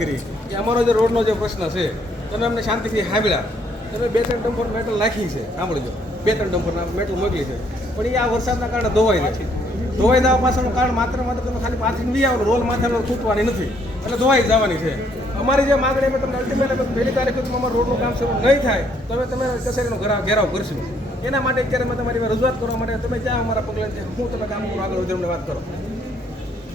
કરી કે અમારો જે રોડનો જે પ્રશ્ન છે તમે અમને શાંતિથી સાંભળ્યા, તમે 2-3 ડમ્પર મેટલ નાખી છે, સાંભળજો 2-3 ડમ્પર મેટલ મોકલી છે, પણ એ આ વરસાદના કારણે ધોવાઈ જાય. ધોવાઈ જવા પાછળનું કારણ માત્ર તમે ખાલી પાછળ નહીં આવો, રોલ માથે તૂટવાની નથી એટલે ધોવાઈ જવાની છે. અમારી જે માગણી અમે તમને અલ્ટિમેટ 1 તારીખ સુધીમાં અમારું રોડનું કામ શરૂ નહીં થાય તો તમે કચેરીનો ઘેરાવ કરશું. એના માટે અત્યારે મેં તમારી રજૂઆત કરવા માટે તમે જ્યાં અમારા પગલાં છે હું તમે કામ કરો આગળ વધીને વાત કરો.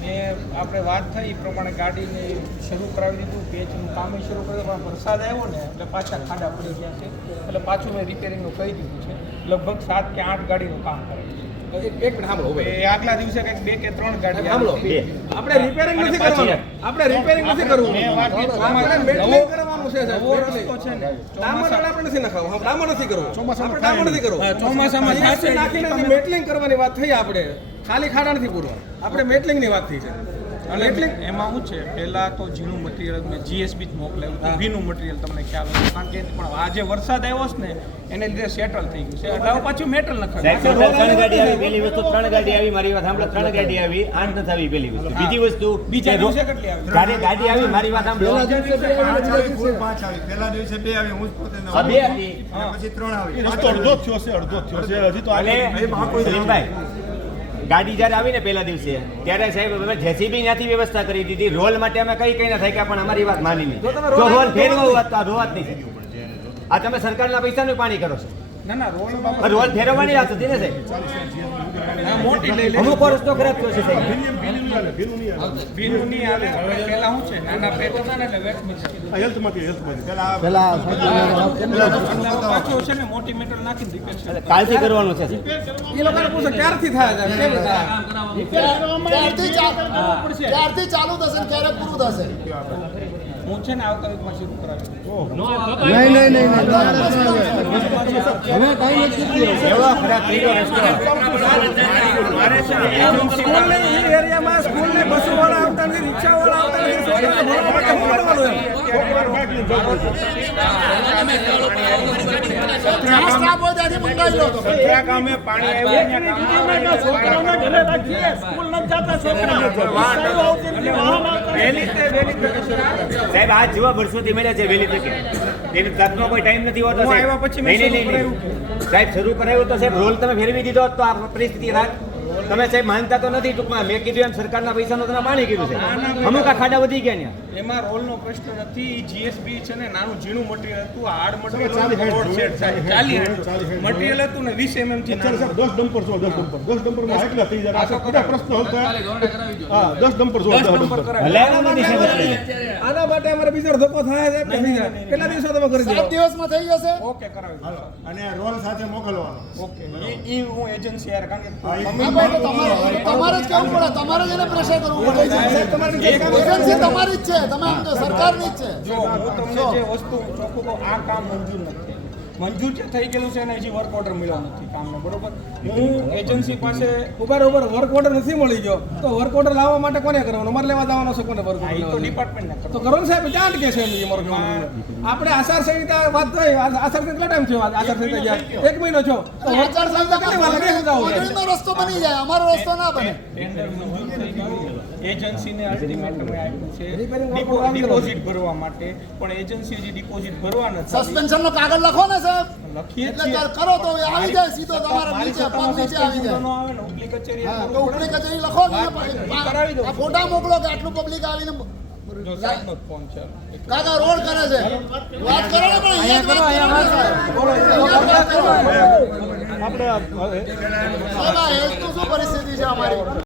ને આપણે વાત થઈ એ પ્રમાણે ગાડીને શરૂ કરાવી દીધું, પેચનું કામ શરૂ કર્યું, પણ વરસાદ આવ્યો ને એટલે પાછા ખાડા પડી ગયા છે, એટલે પાછું મેં રિપેરિંગનું કહી દીધું છે. લગભગ 7 કે 8 ગાડીનું કામ કરે છે. એક મિનિટ સાંભળો, આગલા દિવસે કંઈક 2 કે 3 ગાડી સાંભળો, આપણે રિપેરિંગ નથી કરવાનું, આપણે રિપેરિંગ નથી કરવું, આપણે મેન્ટેન કરવાનું છે. ડામર આપણે નથી નખાવું, ડામર નથી કરવું, આપણે ડામર નથી કરવું, ચોમાસામાં નાખીને મેટલિંગ કરવાની વાત થઈ. આપણે ખાલી ખાડા નથી પૂરવા, આપણે મેટલિંગની વાત થઈ છે. એમાં શું છે, પહેલા તો ઝીણું મટીરિયલ મેં જીએસબી જ મોકલાવ્યું હતું, ભીનું મટીરિયલ તમને ખ્યાલ હોય, કારણ કે પણ આજે વરસાદ આવ્યો છે ને એને લીધે સેટલ થઈ ગયું છે. એટલે પાછું મેટલ નખાવ્યું. 3 ગાડી આવી, પહેલી વસ્તુ 3 ગાડી આવી, મારી વાત સાંભળો, 3 ગાડી આવી, 8 નથી આવી પહેલી વસ્તુ. બીજી વસ્તુ બીજા દિવસે કેટલી આવી? ગાડી આવી, મારી વાત સાંભળો, પેલા દિવસે 2 આવી, હું જ પોતે 2 હતી, પછી 3 આવી. અડધો થયો છે હજી તો સલીમભાઈ ગાડી જ્યારે આવી ને પહેલા દિવસે ત્યારે સાહેબ અમે જેસીબી ત્યાંથી વ્યવસ્થા કરી દીધી. રોલ માટે અમે કઈ ના થાય કે પણ અમારી વાત માની નહીં. જો રોલ ફેરવો હોત તો આ રોવાત નહીં. આ તમે સરકારના પૈસાનું પાણી કરો છો. ના રોલ ફેરવવાની વાત હતી ને સાહેબ. મોટી લઈ લે, અમુક રસ્તો ખરાબ થયો છે સાહેબ. ભીનું નહીં આવે. હવે પહેલા શું છે, નાના પેક હતા ને એટલે વેટ મિક્સ પાછું છે ને મોટી મેટલ નાખીને રિપેર છે. કાલથી કરવાનું છે એ લોકોને પૂછો ક્યારથી થાય છે, કેવી થાય? ક્યારથી ચાલુ થશે ને ક્યારે પૂરું થશે? હું છે ને આવતા વીકમાં શરૂ કરાવી. એવા ખરાબ થઈ ગયો રસ્તો. મારે છે ને સ્કૂલની એરિયામાં સ્કૂલની બસોવાળા આવતા નથી, રિક્ષાવાળા આવતા નથી, છોકરાને ભણવા માટે શું કરવાનું એમ? સત્રા ગામે પાણી આવ્યું, છોકરાઓને ઘરે રાખીએ, સ્કૂલ નથી જતા છોકરા. સાહેબ આ જેવા વર્ષોથી મળ્યા છે વહેલી તકે. એને તકનો કોઈ ટાઈમ નથી હોતો સાહેબ. આવ્યા પછી મેં નહીં. સાહેબ શરૂ કરાવ્યું તો સાહેબ રોલ તમે ફેરવી દીધો તો આ પરિસ્થિતિ રાખ. તમે સાહેબ માનતા તો નથી. ટૂંકમાં મેં કીધું એમ સરકારના પૈસાનું તમે પાણી કીધું છે. અમુક આ ખાડા વધી ગયા ત્યાં. એમાં રોલનો પ્રશ્ન નથી. જીએસબી છે ને નાનું ઝીણું મટીરિયલ હતું, હાર્ડ મટીરિયલ રોડ સેટ થાય 40 મટીરિયલ હતું ને 20 mm થી 10 ડમ્પર છો 10 ડમ્પરમાં એટલા થઈ જાય. આ પ્રશ્ન હલ થાય. હા 10 ડમ્પર છો 10 ડમ્પર. આના માટે અમારે બીજો ધક્કો થાય છે કે નહીં થાય? કેટલા દિવસો તમે કરી દો? 7 દિવસમાં થઈ જશે. ઓકે કરાવી દો. અને રોલ સાથે મોકલવાનો. ઓકે ઈ હું એજન્સી યાર, કારણ કે તમારે જ કેવું પડે, તમારે જ એને પ્રેશર કરવું પડે. એજન્સી તમારી જ છે, તમે આમ તો સરકારની જ છે. જો હું તમને જે વસ્તુ ચોખ્ખું કહું, આ કામ મંજૂર નથી. મંજૂર જે થઈ ગયેલું છે ને હજી વર્ક ઓર્ડર મળ્યો નથી કામને, બરોબર. હું એજન્સી પાસે ઉપર વર્ક ઓર્ડર નથી મળી ગયો તો વર્ક ઓર્ડર લાવવા માટે કોને કરવાનું? અમારે લેવા જવાનો છે કોને વર્ક આ તો ઓર્ડર? ડિપાર્ટમેન્ટને તો કરો ને સાહેબ, ક્યાં અટકે છે એમ અમારું કહેવાનું? આપણે આચારસંહિતા વાત થઈ, આચારસંહિતા કેટલો ટાઈમ થયો? આચારસંહિતા ગયા 1 મહિનો થયો તો આચારસંહિતા કેટલી વાર લાગે સમજાવો? મોકળીનો રસ્તો બની જાય, અમારો રસ્તો ના બને. ટેન્ડર મંજૂર થઈ ગયું. એજન્સીને અલ્ટિમેટમ આપ્યું છે રિપેરિંગ વર્ક ઓર્ડર ડિપોઝિટ ભરવા માટે, પણ એજન્સી હજી ડિપોઝિટ ભરવા નથી. સસ્પેન્શન નો કાગળ લખો ને સાહેબ, લખીએ એટલે છીએ. ત્યારે કરો તો આવી જાય સીધો તમારા નીચે પગ નીચે આવી જાય. નો આવે ને ઉપલી કચેરી હા, તો ઉપરી કચેરી લખો ને કરાવી દો. આ ફોટા મોકલો કે આટલું પબ્લિક આવીને જો સાહેબનો ફોન છે. કાકા રોડ કરે છે. વાત કરો ને, પણ અહીંયા જ વાત કરો ને સાહેબ. આપણે સાહેબ, આ હેલ્થનું શું પરિસ્થિતિ છે અમારી?